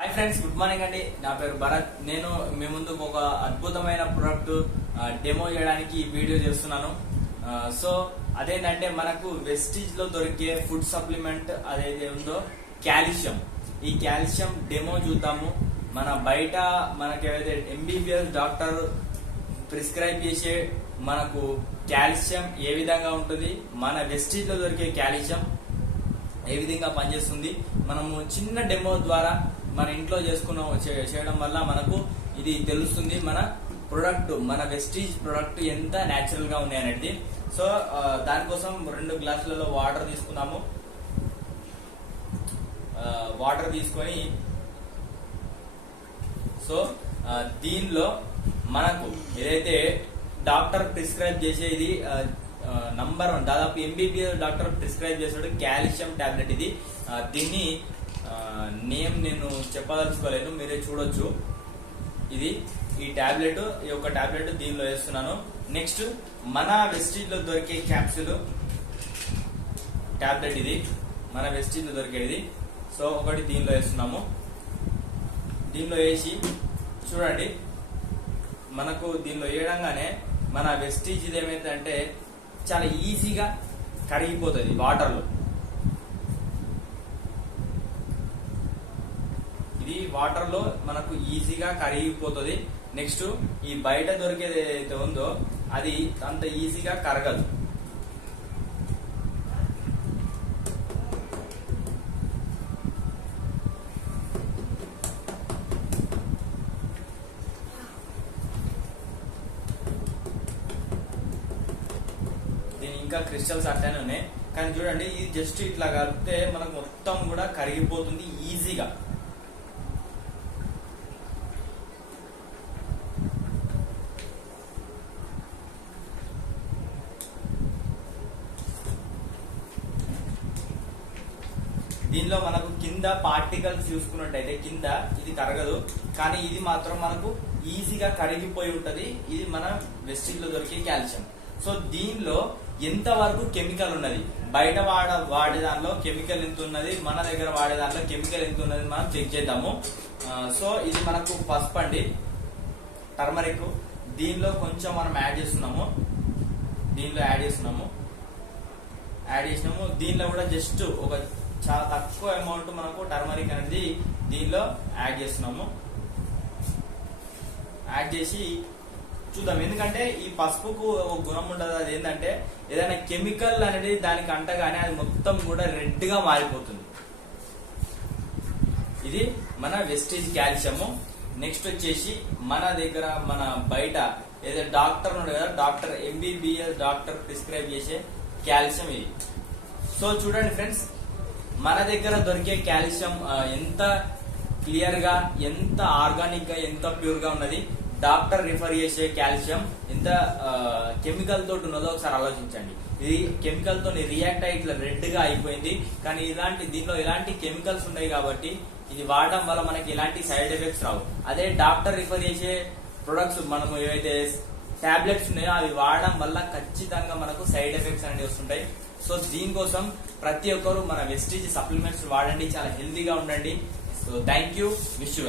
Hi friends good morning అండి. నా పేరు భరత్. నేను మీ ముందు ఒక అద్భుతమైన ప్రోడక్ట్ డెమో చేయడానికి ఈ వీడియో చేస్తున్నాను. సో అదేంటంటే మనకు వెస్టీజ్లో దొరికే ఫుడ్ సప్లిమెంట్ అదైతే ఉందో కాల్షియం. ఈ కాల్షియం డెమో చూద్దాము. మన బయట మనకి ఏదైతే ఎంబీబీఎస్ డాక్టర్ ప్రిస్క్రైబ్ చేసే మనకు కాల్షియం ఏ విధంగా ఉంటుంది? మన వెస్టీజ్లో దొరికే కాల్షియం ఏ విధంగా పనిచేస్తుంది? మనము చిన్న డెమో ద్వారా మన ఇంట్లో చేసుకున్న చేయడం వల్ల మనకు ఇది తెలుస్తుంది మన ప్రొడక్ట్ మన వెస్టీజ్ ప్రొడక్ట్ ఎంత న్యాచురల్గా ఉంది అనేది. సో దానికోసం రెండు గ్లాసులలో వాటర్ తీసుకున్నాము వాటర్ తీసుకొని సో దీనిలో మనకు ఏదైతే డాక్టర్ ప్రిస్క్రైబ్ చేసేది నంబర్ వన్ దాదాపు ఎంబీబీఎస్ డాక్టర్ ప్రిస్క్రైబ్ చేసాడు కాల్షియం టాబ్లెట్ ఇది. దీన్ని నేమ్ నేను చెప్పదలుచుకోలేను మీరే చూడొచ్చు. ఇది ఈ టాబ్లెట్ ఈ యొక్క టాబ్లెట్ దీనిలో వేస్తున్నాను. నెక్స్ట్ మన వెస్టిజ్లో దొరికే క్యాప్సూల్. టాబ్లెట్ ఇది మన వెస్టిజ్లో దొరికేది. సో ఒకటి దీనిలో వేస్తున్నాము. దీనిలో వేసి చూడండి. మనకు దీనిలో వేయడంగానే మన వెస్టీజ్ ఇది ఏమైందంటే చాలా ఈజీగా కరిగిపోతుంది వాటర్లో. ఇది వాటర్లో మనకు ఈజీగా కరిగిపోతుంది. నెక్స్ట్ ఈ బయట దొరికేది ఏదైతే ఉందో అది అంత ఈజీగా కరగదు. ఇంకా క్రిస్టల్స్ అట్లనే ఉన్నాయి. కానీ చూడండి ఇది జస్ట్ ఇట్లా కలిపితే మనకు మొత్తం కూడా కరిగిపోతుంది ఈజీగా. దీనిలో మనకు కింద పార్టికల్స్ చూసుకున్నట్టయితే కింద ఇది కరగదు. కానీ ఇది మాత్రం మనకు ఈజీగా కరిగిపోయి ఉంటది. ఇది మన వెస్టిల్లో దొరికే కాల్షియం. సో దీనిలో ఎంత వరకు కెమికల్ ఉన్నది? బయట వాడ వాడే దానిలో కెమికల్ ఎంత ఉన్నది మన దగ్గర వాడే దాంట్లో కెమికల్ ఎంత ఉన్నది మనం చెక్ చేద్దాము. సో ఇది మనకు పసుపు అండి. టర్మరిక్. దీనిలో కొంచెం మనం యాడ్ చేస్తున్నాము. దీనిలో యాడ్ చేస్తున్నాము. యాడ్ చేసినాము. దీనిలో కూడా జస్ట్ ఒక చాలా తక్కువ అమౌంట్ మనకు టర్మరిక్ అనేది దీనిలో యాడ్ చేస్తున్నాము. యాడ్ చేసి చూద్దాం. ఎందుకంటే ఈ పసుపుకు ఒక గుణం ఉండదు. అది ఏంటంటే ఏదైనా కెమికల్ అనేది దానికి అంటగానే అది మొత్తం కూడా రెడ్గా మారిపోతుంది. ఇది మన వెస్టేజ్ కాల్షియము. నెక్స్ట్ వచ్చేసి మన దగ్గర మన బయట ఏదో డాక్టర్ ఉన్నాడు కదా డాక్టర్ ఎంబీబీఎస్ డాక్టర్ ప్రిస్క్రైబ్ చేసే కాల్షియం ఇది. సో చూడండి ఫ్రెండ్స్ మన దగ్గర దొరికే కాల్షియం ఎంత క్లియర్గా ఎంత ఆర్గానిక్గా ఎంత ప్యూర్గా ఉన్నది? డాక్టర్ రిఫర్ చేసే కాల్షియం ఎంత కెమికల్ తోటి ఉన్నదో ఒకసారి ఆలోచించండి. ఇది కెమికల్తో రియాక్ట్ అయ్యి ఇట్లా రెడ్గా అయిపోయింది. కానీ ఇలాంటి దీనిలో ఇలాంటి కెమికల్స్ ఉన్నాయి కాబట్టి ఇది వాడడం వల్ల మనకి ఎలాంటి సైడ్ ఎఫెక్ట్స్ రావు. అదే డాక్టర్ రిఫర్ చేసే ప్రొడక్ట్స్ మనము ఏవైతే టాబ్లెట్స్ ఉన్నాయో అవి వాడడం వల్ల ఖచ్చితంగా మనకు సైడ్ ఎఫెక్ట్స్ అనేవి వస్తుంటాయి. సో దీనికోసం ప్రతి ఒక్కరు మన వెస్టీజ్ సప్లిమెంట్స్ వాడండి. చాలా హెల్దీగా ఉండండి. So thank you. Wish you